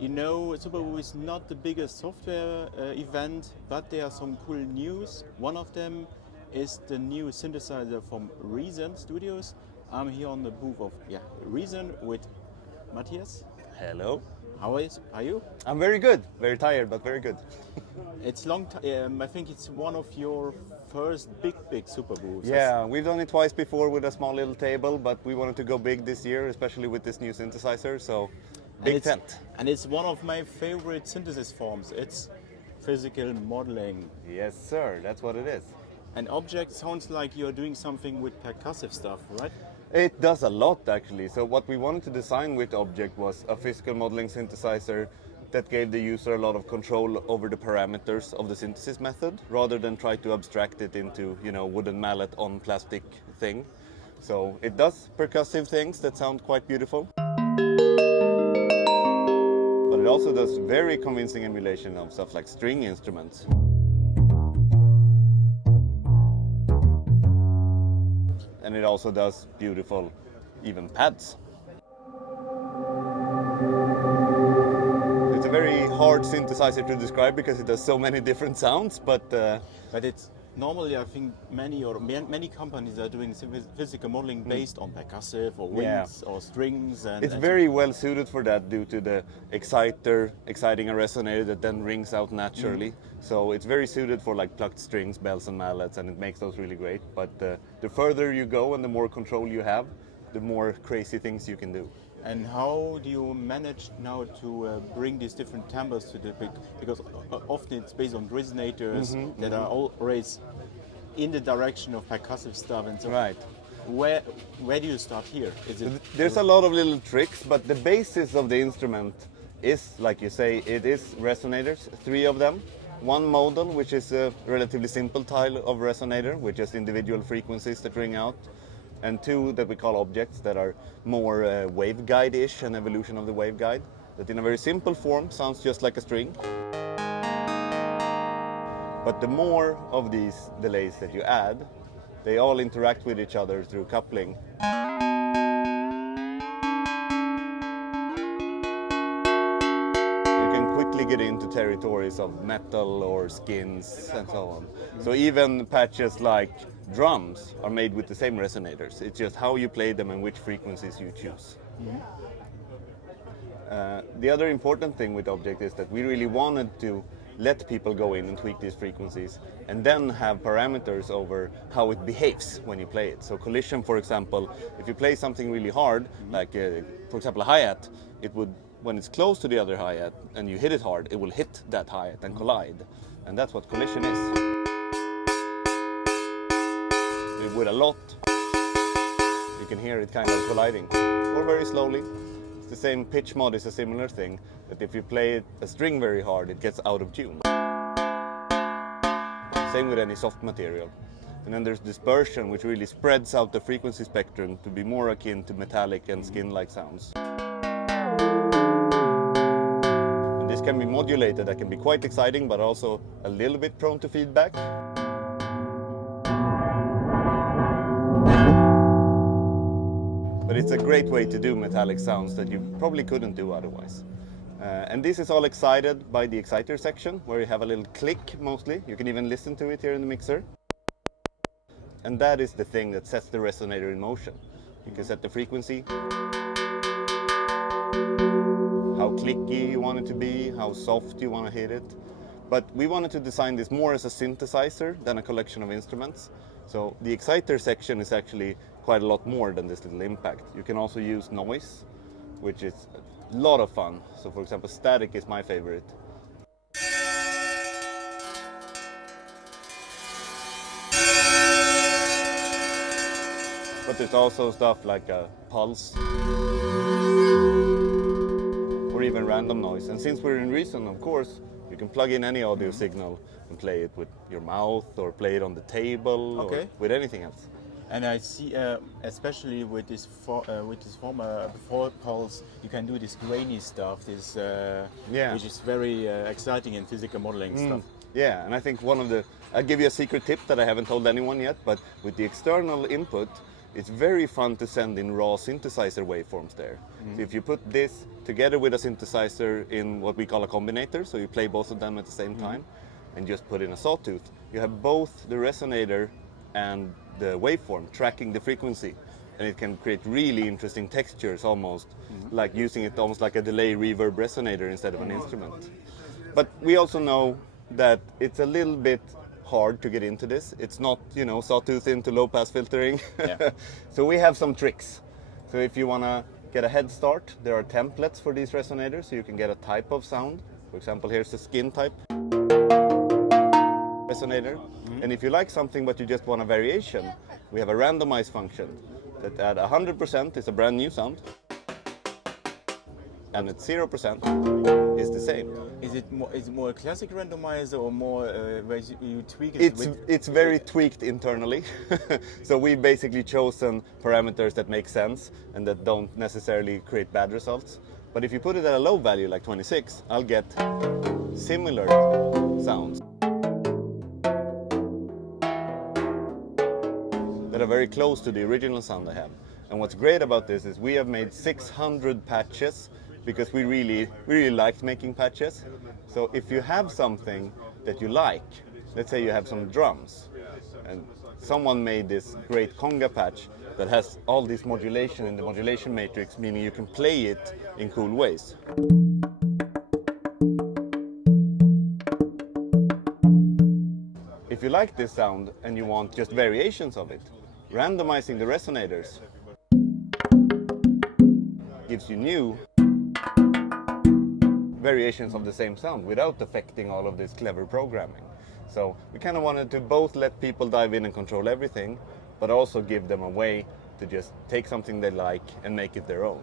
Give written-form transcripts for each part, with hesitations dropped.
You know, Superbooth is not the biggest software event, but there are some cool news. One of them is the new synthesizer from Reason Studios. I'm here on the booth of Reason with Matthias. Hello. How are you? I'm very good. Very tired, but very good. It's long time. I think it's one of your first big Superbooths. Yeah, we've done it twice before with a small little table, but we wanted to go big this year, especially with this new synthesizer. So, big tent. And it's one of my favorite synthesis forms. It's physical modeling. Yes, sir. That's what it is. And Objekt sounds like you're doing something with percussive stuff, right? It does a lot, actually. So what we wanted to design with Objekt was a physical modeling synthesizer that gave the user a lot of control over the parameters of the synthesis method, rather than try to abstract it into, wooden mallet on plastic thing. So it does percussive things that sound quite beautiful. But it also does very convincing emulation of stuff like string instruments. And it also does beautiful, even pads. It's a very hard synthesizer to describe because it does so many different sounds, but it's normally, I think many companies are doing physical modeling based on percussive or winds or strings. It's very well suited for that due to the exciter exciting a resonator that then rings out naturally. So it's very suited for like plucked strings, bells and mallets, and it makes those really great. But the further you go and the more control you have, the more crazy things you can do. And how do you manage now to bring these different timbres to the big? Because often it's based on resonators that are always in the direction of percussive stuff and so on. Right. Where do you start here? There's a lot of little tricks, but the basis of the instrument is, like you say, it is resonators, 3 of them. One model, which is a relatively simple tile of resonator, with just individual frequencies that ring out. And 2 that we call objects that are more waveguide-ish, an evolution of the waveguide, that in a very simple form sounds just like a string. But the more of these delays that you add, they all interact with each other through coupling. You can quickly get into territories of metal or skins and so on. So even patches like drums are made with the same resonators. It's just how you play them and which frequencies you choose. The other important thing with Objekt is that we really wanted to let people go in and tweak these frequencies and then have parameters over how it behaves when you play it. So collision, for example, if you play something really hard, like for example a hi-hat, it would, when it's close to the other hi-hat and you hit it hard, it will hit that hi-hat and collide. And that's what collision is. With a lot, you can hear it kind of colliding, or very slowly. It's the same. Pitch mod is a similar thing, that if you play a string very hard, it gets out of tune. Same with any soft material. And then there's dispersion, which really spreads out the frequency spectrum to be more akin to metallic and skin-like sounds. And this can be modulated. That can be quite exciting, but also a little bit prone to feedback. But it's a great way to do metallic sounds that you probably couldn't do otherwise. And this is all excited by the exciter section, where you have a little click mostly. You can even listen to it here in the mixer. And that is the thing that sets the resonator in motion. You can set the frequency, how clicky you want it to be, how soft you want to hit it. But we wanted to design this more as a synthesizer than a collection of instruments. So the exciter section is actually quite a lot more than this little impact. You can also use noise, which is a lot of fun. So for example, static is my favorite. But there's also stuff like a pulse, or even random noise. And since we're in Reason, of course, you can plug in any audio signal and play it with your mouth, or play it on the table, or with anything else. And I see, especially with this former before pulse, you can do this grainy stuff, which is very exciting in physical modeling stuff. Yeah, and I think I'll give you a secret tip that I haven't told anyone yet, but with the external input, it's very fun to send in raw synthesizer waveforms there. So if you put this together with a synthesizer in what we call a combinator, so you play both of them at the same time, and just put in a sawtooth, you have both the resonator and the waveform tracking the frequency, and it can create really interesting textures, almost like using it almost like a delay reverb resonator instead of an instrument. But we also know that it's a little bit hard to get into this. It's not, sawtooth into low pass filtering. Yeah. So we have some tricks. So if you want to get a head start, there are templates for these resonators, so you can get a type of sound. For example, here's the skin type resonator. And if you like something but you just want a variation, we have a randomize function that at 100% is a brand new sound, and at 0% is the same. Is it more a classic randomizer or more where you tweak it? It's very tweaked internally. So we've basically chosen parameters that make sense and that don't necessarily create bad results. But if you put it at a low value like 26, I'll get similar sounds that are very close to the original sound I have. And what's great about this is we have made 600 patches because we really liked making patches. So if you have something that you like, let's say you have some drums, and someone made this great conga patch that has all this modulation in the modulation matrix, meaning you can play it in cool ways. If you like this sound and you want just variations of it, randomizing the resonators gives you new variations of the same sound without affecting all of this clever programming. So we kind of wanted to both let people dive in and control everything, but also give them a way to just take something they like and make it their own.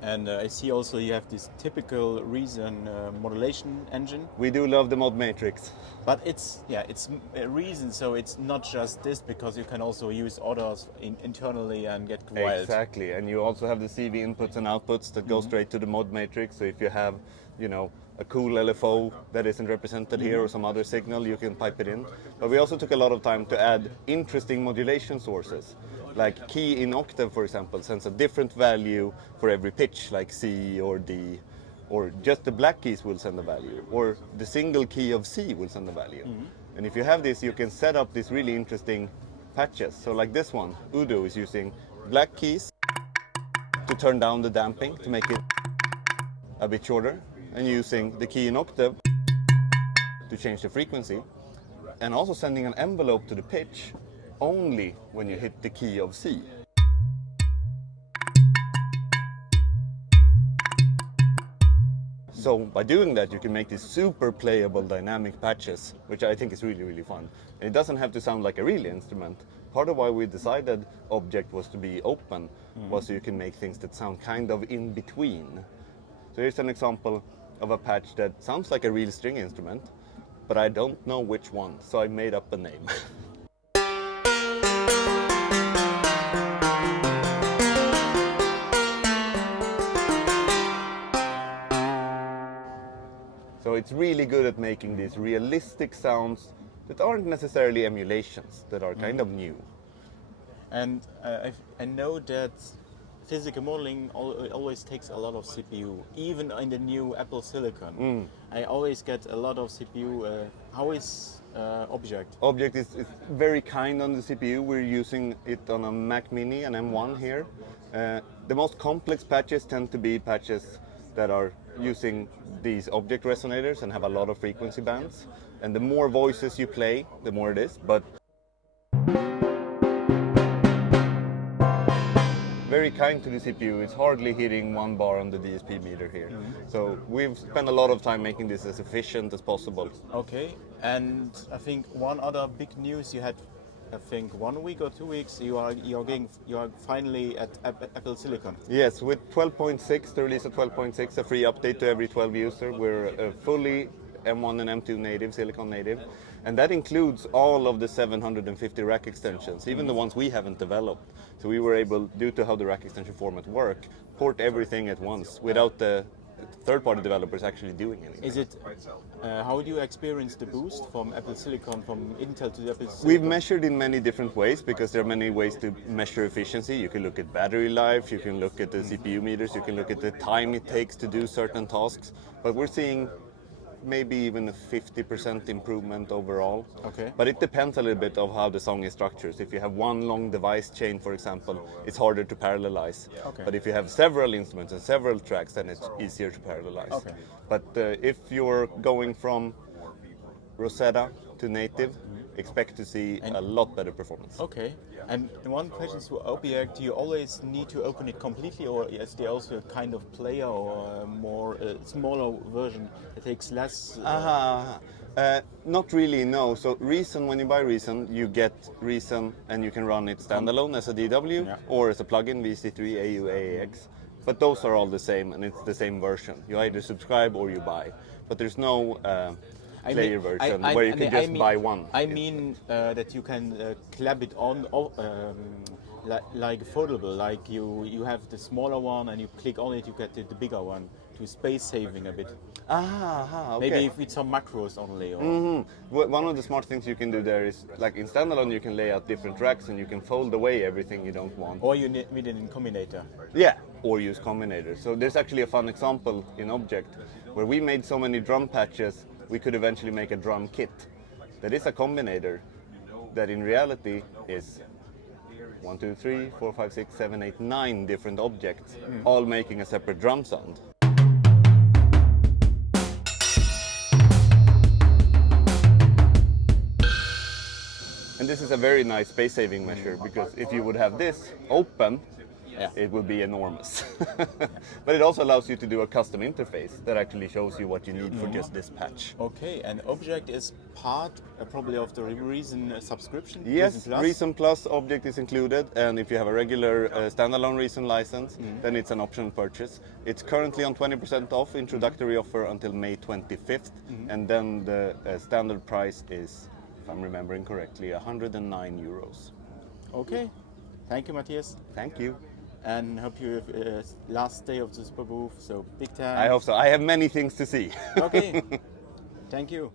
And I see also you have this typical Reason modulation engine. We do love the mod matrix. But it's a Reason, so it's not just this, because you can also use others internally and get wild. Exactly, and you also have the CV inputs and outputs that go straight to the mod matrix. So if you have, a cool LFO that isn't represented here or some other signal, you can pipe it in. But we also took a lot of time to add interesting modulation sources. Like key in octave, for example, sends a different value for every pitch, like C or D, or just the black keys will send a value, or the single key of C will send a value. And if you have this, you can set up these really interesting patches. So like this one, Udo is using black keys to turn down the damping to make it a bit shorter, and using the key in octave to change the frequency, and also sending an envelope to the pitch only when you hit the key of C. So by doing that, you can make these super playable dynamic patches, which I think is really, really fun. And it doesn't have to sound like a real instrument. Part of why we decided Objekt was to be open was so you can make things that sound kind of in between. So here's an example of a patch that sounds like a real string instrument, but I don't know which one, so I made up a name. So it's really good at making these realistic sounds that aren't necessarily emulations, that are kind of new. And I know that physical modeling always takes a lot of CPU, even in the new Apple Silicon. I always get a lot of CPU. How is Objekt? Objekt is very kind on the CPU. We're using it on a Mac Mini, an M1 here. The most complex patches tend to be patches that are using these Objekt resonators and have a lot of frequency bands. And the more voices you play, the more it is. But very kind to the CPU. It's hardly hitting 1 bar on the DSP meter here. So we've spent a lot of time making this as efficient as possible. Okay, and I think one other big news you had, I think 1 week or 2 weeks, you are finally at Apple Silicon. Yes, with 12.6, the release of 12.6, a free update to every 12 user. We're fully M1 and M2 native, Silicon native, and that includes all of the 750 rack extensions, even the ones we haven't developed. So we were able, due to how the rack extension format work, port everything at once without the third-party developers actually doing anything. Is it? How do you experience the boost from Apple Silicon, from Intel to the Apple Silicon? We've measured in many different ways because there are many ways to measure efficiency. You can look at battery life, you can look at the CPU meters, you can look at the time it takes to do certain tasks. But we're seeing maybe even a 50% improvement overall. Okay. But it depends a little bit of how the song is structured. If you have one long device chain, for example, it's harder to parallelize. Okay. But if you have several instruments and several tracks, then it's easier to parallelize. Okay. But if you're going from Rosetta to native, expect to see a lot better performance. Okay. And one question to Objekt: do you always need to open it completely, or is there also a kind of player or a more smaller version that takes less? Not really, no. So Reason, when you buy Reason, you get Reason and you can run it standalone as a DW or as a plugin, VC3, AU, AAX. But those are all the same and it's the same version. You either subscribe or you buy. But there's no player version where you can just buy one. I mean that you can clap it on like foldable, like you have the smaller one and you click on it, you get the bigger one, to space saving a bit. Okay. Maybe with some macros only. Or One of the smart things you can do there is, like in standalone, you can lay out different racks and you can fold away everything you don't want. Or you need it in combinator. Yeah, or use combinators. So there's actually a fun example in Objekt where we made so many drum patches, we could eventually make a drum kit that is a combinator that in reality is 1, 2, 3, 4, 5, 6, 7, 8, 9 different objects, all making a separate drum sound. And this is a very nice space-saving measure because if you would have this open, it would be enormous. But it also allows you to do a custom interface that actually shows you what you need for just this patch. Okay, and Objekt is part probably of the Reason subscription? Yes, Reason Plus? Reason Plus Objekt is included, and if you have a regular standalone Reason license, then it's an optional purchase. It's currently on 20% off, introductory offer until May 25th, and then the standard price is, if I'm remembering correctly, 109 euros. Okay, thank you, Matthias. Thank you. And hope you have last day of the Superbooth, so big time. I hope so. I have many things to see. Okay, thank you.